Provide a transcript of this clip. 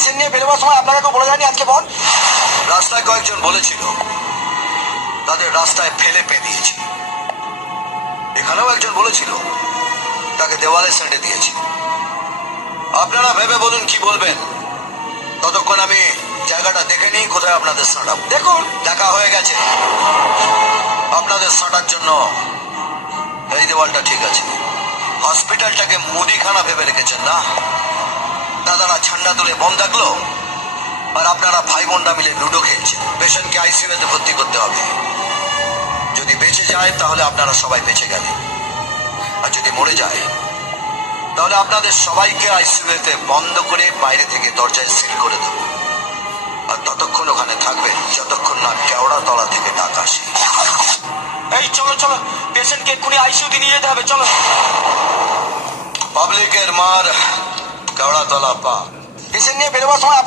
Patient নিয়ে বেরোবার সময় আপনাকে কেউ বলে যায়নি আজকে বল? রাস্তায় কয়েকজন বলেছিল, তাদের রাস্তায় ফেলে পে দিয়েছি এখানেও একজন বলেছিল, তাকে দেওয়ালে সেঁটে দিয়েছি। আপনারা ভেবে বলুন কি বলবেন? ততক্ষণ আমি জায়গাটা দেখে নিই, কোথায় আপনাদের সাঁটাবো দেখুন, দেখা হয়ে গেছে। আপনাদের সাঁটার জন্য এই দেওয়ালটা ঠিক আছে। হসপিটালটাকে মুদিখানা ভেবে রেখেছেন, না? দাদারা ঠান্ডা তুলে বম থাকল আর আপনারা ভাই বোনরা মিলে লুডো খেলছেন পেশেন্টকে আইসিইউতে ভর্তি করতে হবে। যদি বেঁচে যায় তাহলে আপনারা সবাই বেঁচে গেলেন আর যদি মরে যায় তাহলে আপনাদের সবাইকে আইসিইউতে বন্ধ করে বাইরে থেকে দরজায় সিল করে দেবো। আর ততক্ষণ ওখানে থাকবেন যতক্ষণ না কেওড়া তলা থেকে ডাক আসে। এই চলো চলো। পেশেন্টকে এক্ষুনি আইসিইউতে নিয়ে যেতে হবে চলো। পাবলিকের মার কেওড়া তলা পা পেশেন্ট নিয়ে বেরোবার সময়